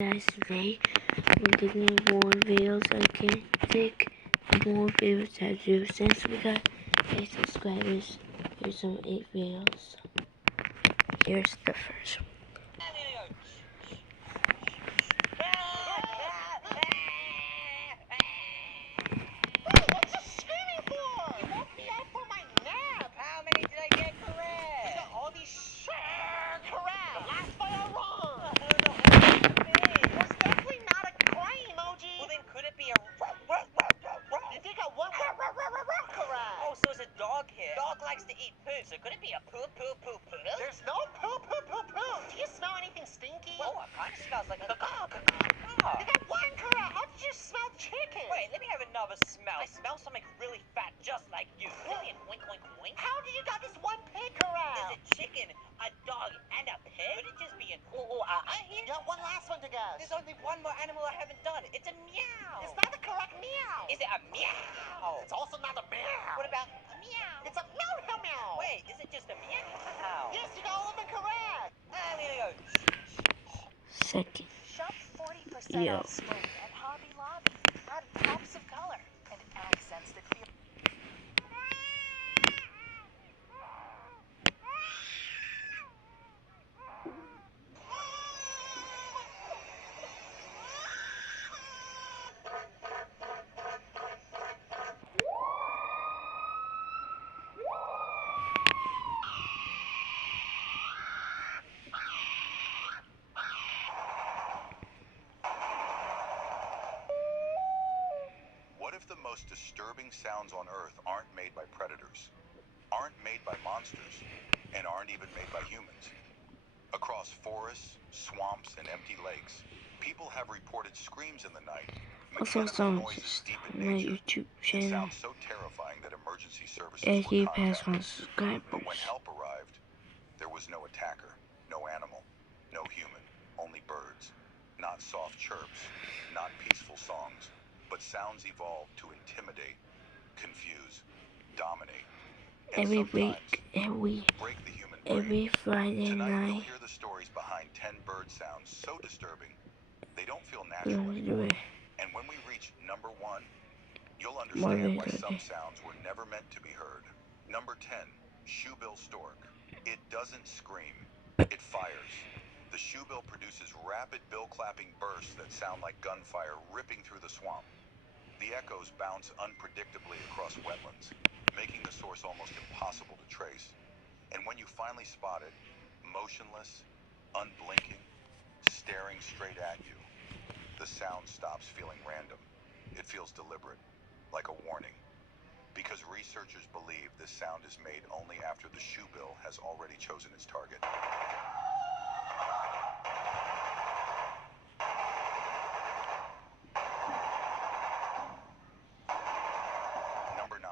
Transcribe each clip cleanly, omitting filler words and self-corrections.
Guys, today we're getting more videos. I can take more videos I do since we got 8 subscribers. Here's some 8 videos. Here's the first one. What's you screaming for? You woke me up from my nap. How many did I get correct? You got all these correct. The last one are wrong. I don't know what it is. Well, it's definitely not a cry emoji. Well, then could it be a You think I want correct? Oh, so it's a dog here. Dog likes to eat poo, so could it be a poo? There's no poo. Do you smell anything stinky? Oh, it kind of smells like a You got one correct. How did you smell chicken? Wait, let me have another smell. I smell something really fat, just like you. Could it be a wink? How did you got this one pig There's correct? a chicken, a dog, and a pig? Could it just be an here? You got one last one to guess. There's only one more animal I haven't done. It's a meow. It's not the correct meow. Is it a meow? It's also not a meow. What about a meow? It's a meow. Wait, is it just a meow? Yes, you got all of them correct. I'm gonna go. Second. Shop 40% Yo. off spring at Hobby Lobby. Add pops of color and accents that feel... What if the most disturbing sounds on Earth aren't made by predators, aren't made by monsters, and aren't even made by humans? Across forests, swamps, and empty lakes, people have reported screams in the night, Also, mechanical some noises deep in my nature. YouTube It channel. sounds so terrifying that emergency services As were you pass contacted. 1 subscribers. But when help arrived, there was no attacker, no animal, no human, only birds. Not soft chirps, not peaceful songs, but sounds evolved to intimidate, confuse, dominate, and Every sometimes week, every break the human brain. Friday Tonight you'll night, hear the stories behind 10 bird sounds so disturbing, they don't feel we're natural gonna anymore. do it. And when we reach number 1, you'll More understand why videos. some sounds were never meant to be heard. Number 10, shoebill stork. It doesn't scream, it fires. The shoebill produces rapid bill-clapping bursts that sound like gunfire ripping through the swamp. The echoes bounce unpredictably across wetlands, making the source almost impossible to trace. And when you finally spot it, motionless, unblinking, staring straight at you, the sound stops feeling random. It feels deliberate, like a warning. Because researchers believe this sound is made only after the shoebill has already chosen its target. Number 9,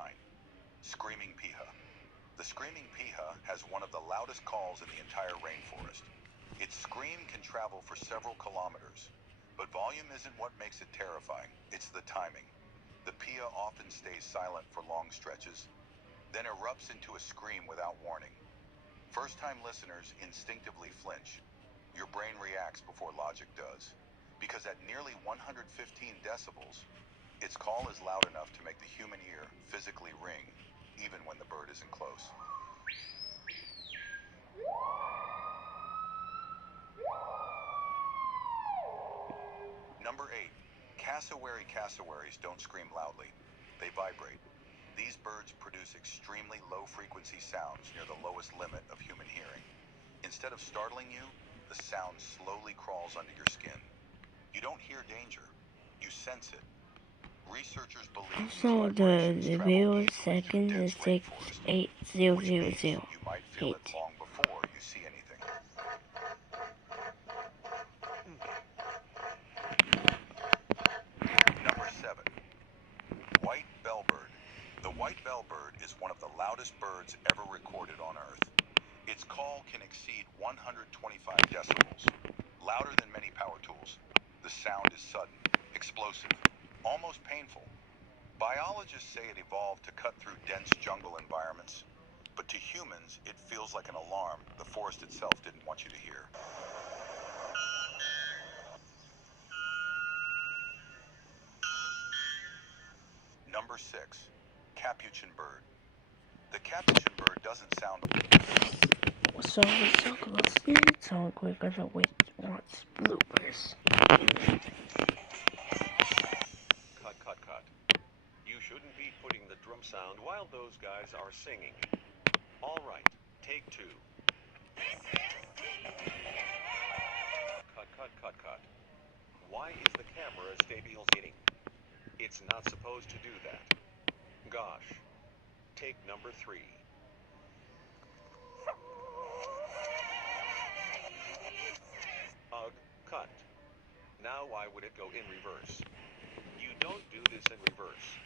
screaming piha. The screaming piha has one of the loudest calls in the entire rainforest. Its scream can travel for several kilometers, but volume isn't what makes it terrifying, it's the timing. The piha often stays silent for long stretches, then erupts into a scream without warning. First-time listeners instinctively flinch. Your brain reacts before logic does, because at nearly 115 decibels, its call is loud enough to make the human ear physically ring, even when the bird isn't close. Number 8, cassowaries don't scream loudly. They vibrate. These birds produce extremely low-frequency sounds near the lowest limit of human hearing. Instead of startling you, the sound slowly crawls under your skin. You don't hear danger. You sense it. Researchers believe these Also, vibrations the travel video easily through second dense is rainforest, 68000. which means you might feel it 8. long before you see anything. Number 7, white bellbird. The white bellbird is one of the loudest birds ever recorded on Earth. Its call can exceed 125 decibels, louder than many power tools. The sound is sudden, explosive, almost painful. Biologists say it evolved to cut through dense jungle environments, but to humans, it feels like an alarm the forest itself didn't want you to hear. Number 6, capuchin bird. The capuchin bird doesn't sound. So let's talk about Sneak Talk. We're gonna watch bloopers. Cut. You shouldn't be putting the drum sound while those guys are singing. All right, take 2. Cut. Why is the camera stabilizing? It's not supposed to do that. Gosh. Take number 3. Ugh, cut. Now why would it go in reverse? You don't do this in reverse.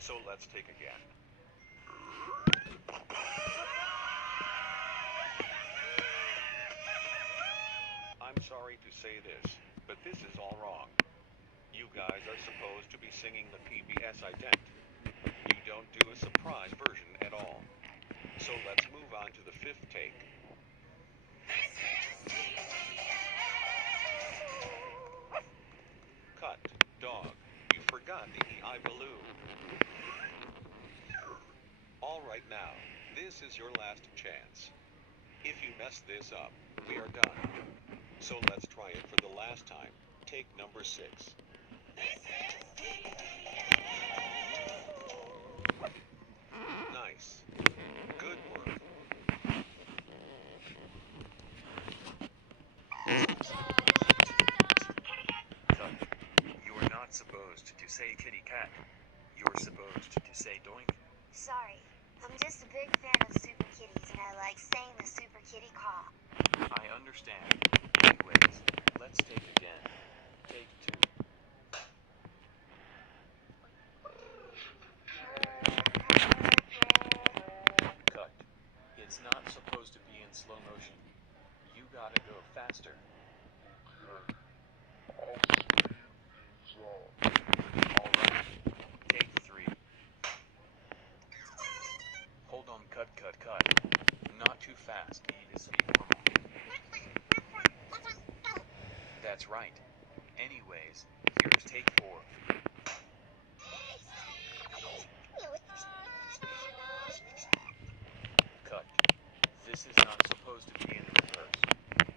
So let's take again. I'm sorry to say this, but this is all wrong. You guys are supposed to be singing the PBS ident. You don't do a surprise version at all. So let's move on to the 5th take. Cut. Dog. You forgot the EI balloon. Alright now, this is your last chance. If you mess this up, we are done. So let's try it for the last time. Take number 6. Nice. Good work. Cut. You're not supposed to say kitty cat. You're supposed to say doink. Sorry, I'm just a big fan of Super Kitties and I like saying the Super Kitty caw. I understand. Anyways, let's take again. Take 2. Cut. It's not supposed to be in slow motion. You gotta go faster. Alright. Take 3. Hold on, cut. Not too fast. Need to speak normal. That's right. Anyways, here's take 4. Cut. This is not supposed to be in reverse.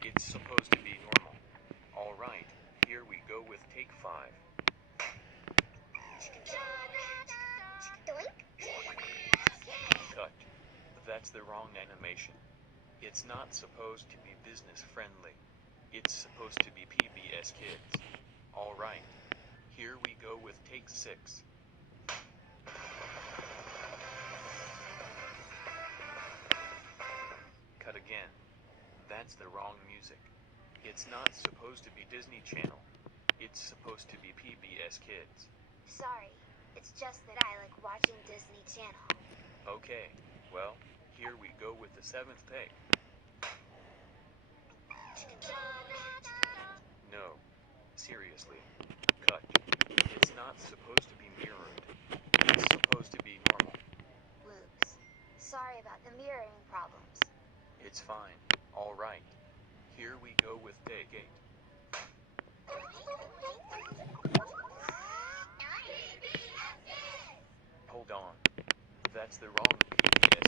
It's supposed to be normal. Alright, here we go with take 5. Cut. That's the wrong animation. It's not supposed to be business friendly. It's supposed to be PBS Kids. Alright, here we go with take 6. Cut again. That's the wrong music. It's not supposed to be Disney Channel. It's supposed to be PBS Kids. Sorry, it's just that I like watching Disney Channel. Okay, well, here we go with the 7th take. No. Seriously. Cut. It's not supposed to be mirrored. It's supposed to be normal. Whoops. Sorry about the mirroring problems. It's fine. Alright. Here we go with take 8. Hold on. That's the wrong PBS.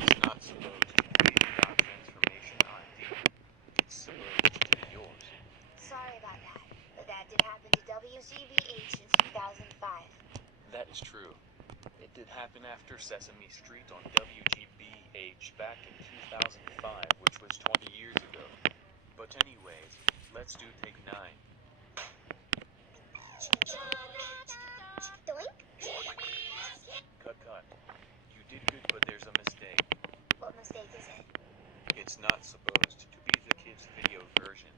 It's not supposed to be without transformation ID. It's supposed to be yours. Sorry about that, but that did happen to WGBH in 2005. That is true. It did happen after Sesame Street on WGBH back in 2005, which was 20 years ago. But anyways, let's do take 9. Cut. You did good, but there's a mistake. What mistake is it? It's not supposed to be the kids' video version.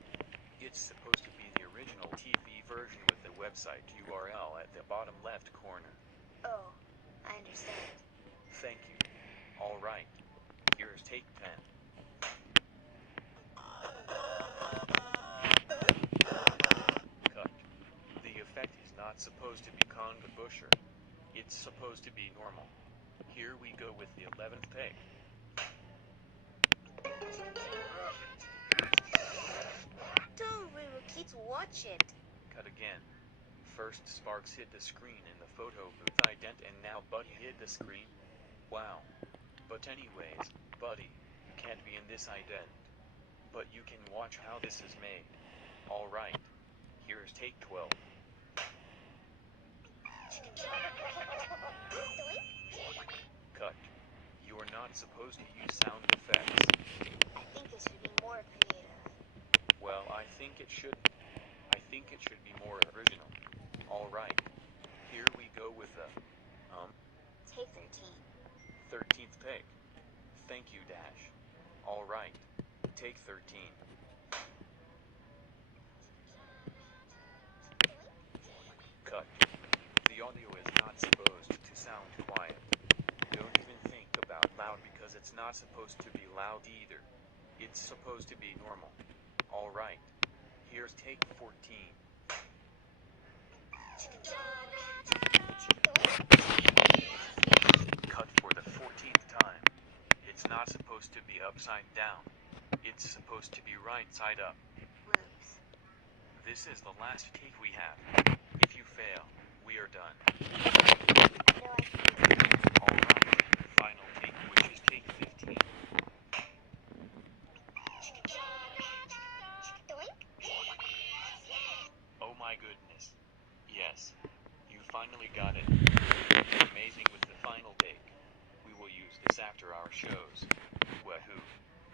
It's supposed to be the original TV version with the website URL at the bottom left corner. Oh, I understand. Thank you. Alright. Here's take 10. Cut. The effect is not supposed to be Conga Busher. It's supposed to be normal. Here we go with the 11th take. Don't we will kids watch it? Cut again. First Sparks hit the screen in the photo booth ident and now Buddy hit the screen. Wow. But anyways, Buddy, you can't be in this ident. But you can watch how this is made. Alright. Here's take 12. Cut. You are not supposed to use sound effects. I think it should be more creative. Well, I think it should be more original. Alright. Here we go with the Take 13. 13th take. Thank you, Dash. Alright. Take 13. Cut. The audio is not supposed to sound quiet. Don't even think about loud because it's not supposed to be loud either. It's supposed to be normal. Alright. Here's take 14. Cut for the 14th time. It's not supposed to be upside down. It's supposed to be right side up. Whoops. This is the last take we have. If you fail, we are done. I know I can do it. Alright, final take, which is take 15. Oh my goodness. Yes. You finally got it. You're amazing with the final take. We will use this after our shows. Wahoo.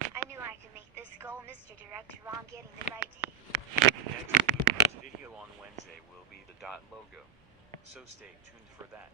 I knew I could make this goal, Mr. Director, while I'm getting the right take. Next Blooper's video on Wednesday will be the dot logo. So stay tuned for that.